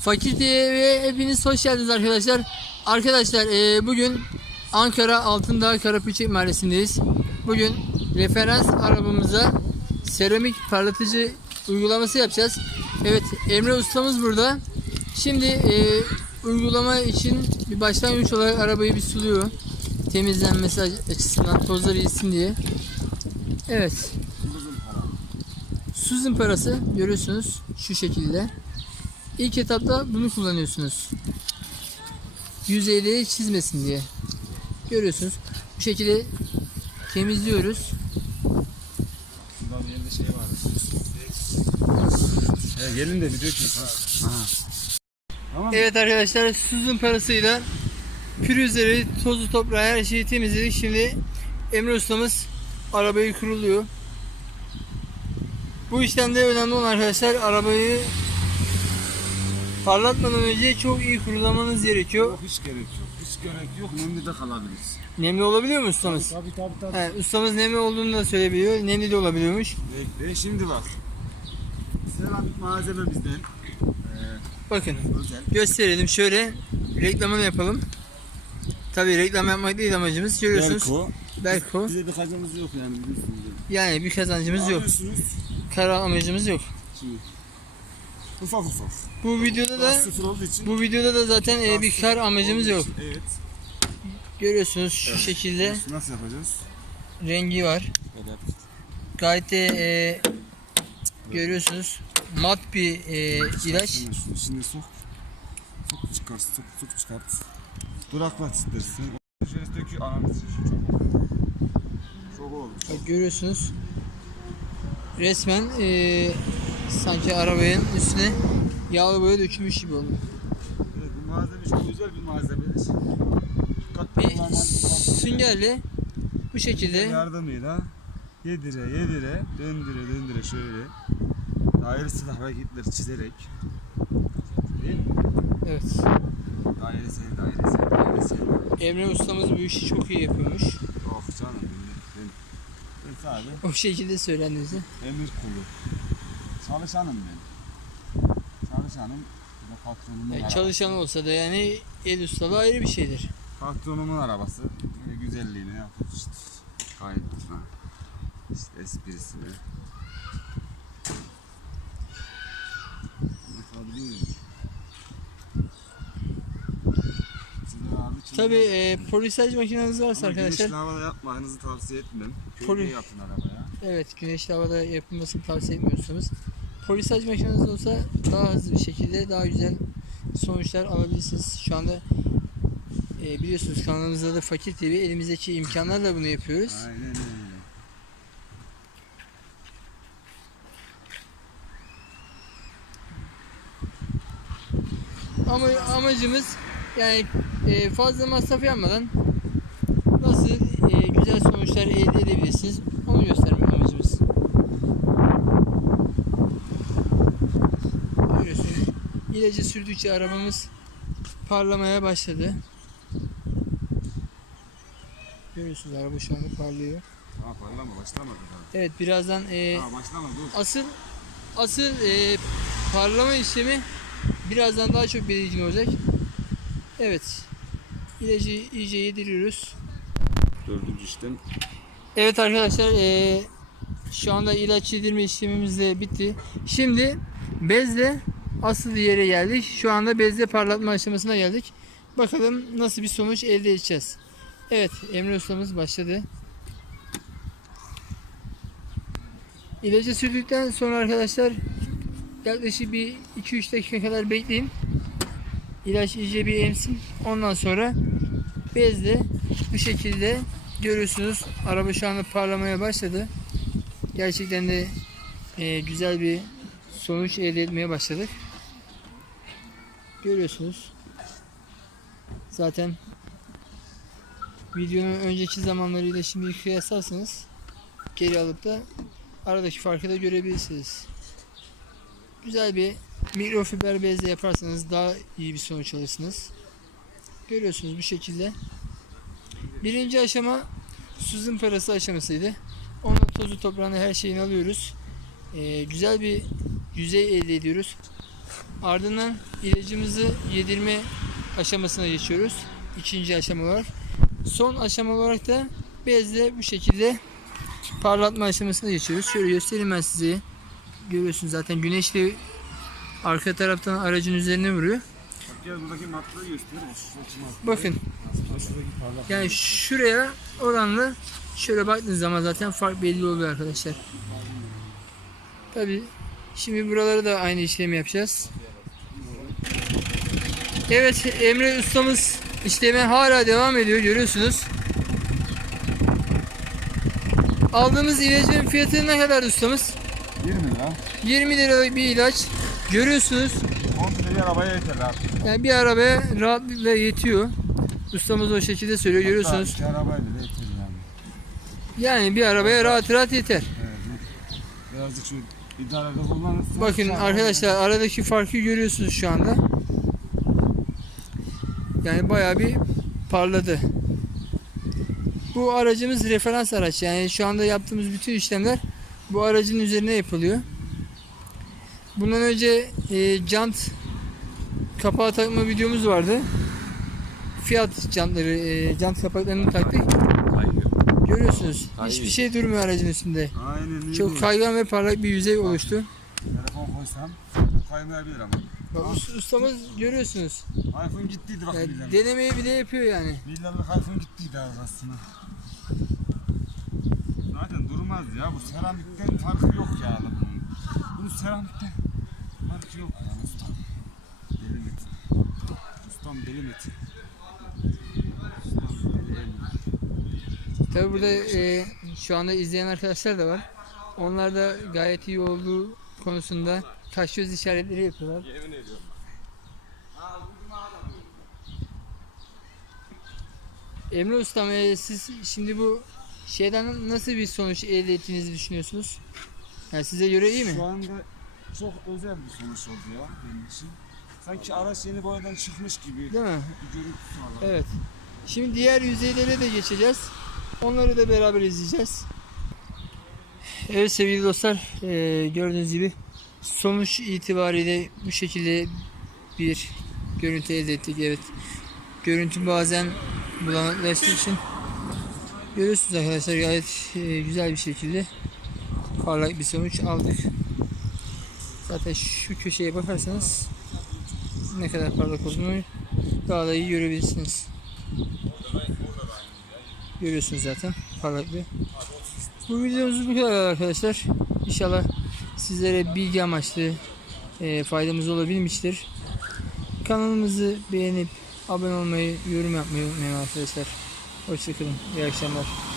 Fakir TV'ye hepiniz hoş geldiniz arkadaşlar. Arkadaşlar e, bugün Ankara Altındağ Karapüçek Mahallesi'ndeyiz. Bugün referans arabamıza seramik parlatıcı uygulaması yapacağız. Evet Emre ustamız burada. Şimdi e, uygulama için bir başlangıç olarak arabayı bir suluyor. Temizlenmesi açısından tozları gitsin diye. Evet. Su zımparası görüyorsunuz şu şekilde. İlk etapta bunu kullanıyorsunuz. Yüzeyleri çizmesin diye. Görüyorsunuz. Bu şekilde temizliyoruz. Bundan bir şey var. He, gelin de video çekin. Tamam. Evet arkadaşlar su zımparasıyla pürüzleri, tozu, toprağı her şeyi temizledik. Şimdi Emre ustamız arabayı kuruluyor. Bu işlemde önemli olan arkadaşlar arabayı parlatmadan önce çok iyi kurulamanız gerekiyor. Yok hiç gerek yok. Hiç gerek yok. Nemli de kalabiliriz. Nemli olabiliyor mu ustamız? Tabii tabii tabii. He, ustamız nemli olduğunu da söyleyebiliyor. Nemli de olabiliyormuş. Bekle şimdi bak. Seramik malzememizden eee Bakın özel. gösterelim şöyle reklamını yapalım. Tabii reklam yapmak değil amacımız. Görüyorsunuz. Belko. Belko. Bize bir kazancımız yok yani biliyorsunuz. Yani bir kazancımız yok. Alıyorsunuz. Kara amacımız yok. Şimdi. Ufak ufak. Bu videoda da sıfır olduğu için. bu videoda da zaten e, bir kar amacımız yok. Evet. Görüyorsunuz şu Evet. şekilde Nasıl, nasıl yapacağız? rengi var. Evet. Gayet de e, görüyorsunuz mat bir e, ilaç. İçine sok. Sok çıkar, sok, sok çıkart. Duraklat istersen. Şöyle dökü anamız çok Çok oldu. Görüyorsunuz resmen e, sanki arabanın üstüne yağlı boya dökülmüş gibi oldu. Evet, bu malzeme çok güzel bir malzemedir. Bir süngerle bu şekilde yardımıyla yedire yedire döndüre döndüre şöyle dairesel hareketler çizerek değil mi? evet Dairesel dairesel dairesel. Emre ustamız bu işi çok iyi yapıyormuş. Oh canım benim. Ben, ben sadece O şekilde söylendi bize. emir kulu. Çalışanım ben. Çalışanım. Bir de patronumun Yani arabası. çalışan olsa da yani el ustalığı ayrı bir şeydir. Patronumun arabası. Böyle güzelliğini yapıyoruz işte. Ha. İşte esprisini. Tabi e, polisaj makineniz varsa Ama arkadaşlar Güneşli havada yapmanızı tavsiye etmem. Poli- Köyde yapın arabaya. evet güneşli havada yapılmasını tavsiye etmiyorsunuz. Polisaj makineniz olsa daha hızlı bir şekilde daha güzel sonuçlar alabilirsiniz. Şu anda e, biliyorsunuz kanalımızda da Fakir TV elimizdeki imkanlarla bunu yapıyoruz. Aynen öyle. Ama amacımız yani e, fazla masraf yapmadan nasıl e, güzel sonuçlar elde edebilirsiniz onu göstermek amacımız. Görüyorsunuz ilacı sürdükçe arabamız parlamaya başladı. Görüyorsunuz araba şu anda parlıyor. Tamam parlama başlamadı daha. Evet birazdan e, Ha başlama dur. Asıl asıl e, parlama işlemi birazdan daha çok belirgin olacak. Evet. İlacı iyice yediriyoruz. Dördüncü işlem. Evet arkadaşlar e, şu anda ilaç yedirme işlemimiz de bitti. Şimdi bezle asıl yere geldik. Şu anda bezle parlatma aşamasına geldik. Bakalım nasıl bir sonuç elde edeceğiz. Evet Emre ustamız başladı. İlacı sürdükten sonra arkadaşlar yaklaşık bir 2-3 dakika kadar bekleyin. İlaç iyice bir emsin. Ondan sonra bezle bu şekilde görüyorsunuz. Araba şu anda parlamaya başladı. Gerçekten de e, güzel bir sonuç elde etmeye başladık. Görüyorsunuz. Zaten videonun önceki zamanlarıyla şimdi kıyaslarsanız geri alıp da aradaki farkı da görebilirsiniz. Güzel bir mikrofiber bezle yaparsanız daha iyi bir sonuç alırsınız. Görüyorsunuz bu şekilde. Birinci aşama su zımparası aşamasıydı. Onun tozu toprağını her şeyini alıyoruz. Ee, güzel bir yüzey elde ediyoruz. Ardından ilacımızı yedirme aşamasına geçiyoruz. İkinci aşama olarak. Son aşama olarak da bezle bu şekilde parlatma aşamasına geçiyoruz. Şöyle göstereyim ben size. Görüyorsunuz zaten güneşli arka taraftan aracın üzerine vuruyor. Bakın yani şuraya oranla şöyle baktığınız zaman zaten fark belli oluyor arkadaşlar. Tabi şimdi buraları da aynı işlemi yapacağız. Evet Emre ustamız işleme hala devam ediyor görüyorsunuz. Aldığımız ilacın fiyatı ne kadar ustamız? 20 lira. 20 liralık bir ilaç. Görüyorsunuz 10 liraya arabaya yeter abi. yani bir arabaya rahatlıkla yetiyor. Ustamız o şekilde söylüyor görüyorsunuz. Hatta iki arabayla da yeter yani. Yani bir arabaya rahat rahat yeter. Evet. Birazcık şu idarede kullanırsan. Bakın arkadaşlar aradaki farkı görüyorsunuz şu anda. Yani bayağı bir parladı. Bu aracımız referans araç. Yani şu anda yaptığımız bütün işlemler bu aracın üzerine yapılıyor. Bundan önce e, jant kapağı takma videomuz vardı. Fiyat jantları, e, jant kapaklarını taktık. Görüyorsunuz. Hiçbir şey durmuyor aracın üstünde. Aynen. Çok kaygan ve parlak bir yüzey oluştu. Telefon koysam kaymayabilir ama. Us- ustamız görüyorsunuz. iPhone gittiydi bak Yani denemeyi bile yapıyor yani. Milyarlık iPhone gittiydi az aslında. Zaten durmaz ya. Bu seramikten farkı yok yani bunun. Bunun seramikten farkı yok ya ustam. Deli mit. Ustam deli mit. Ustam deli mit. Tabi burada e, şu anda izleyen arkadaşlar da var. Onlar da gayet iyi olduğu konusunda kaş göz işaretleri yapıyorlar. Emre Ustam e, siz şimdi bu şeyden nasıl bir sonuç elde ettiğinizi düşünüyorsunuz? Yani size göre iyi mi? Şu anda çok özel bir sonuç oldu ya benim için. Sanki araç yeni boyadan çıkmış gibi Değil mi? bir görüntüsü var. Evet. Şimdi diğer yüzeylere de geçeceğiz. Onları da beraber izleyeceğiz. Evet sevgili dostlar, eee, gördüğünüz gibi sonuç itibariyle bu şekilde bir görüntü elde ettik. Evet. Görüntü bazen bulanıklaştığı için görüyorsunuz arkadaşlar gayet eee, güzel bir şekilde parlak bir sonuç aldık. Zaten şu köşeye bakarsanız ne kadar parlak olduğunu daha da iyi görebilirsiniz. Görüyorsunuz zaten parlak bir. Bu videomuz bu kadar arkadaşlar. İnşallah sizlere bilgi amaçlı e, faydamız olabilmiştir. Kanalımızı beğenip abone olmayı, yorum yapmayı unutmayın arkadaşlar. Hoşçakalın. İyi akşamlar.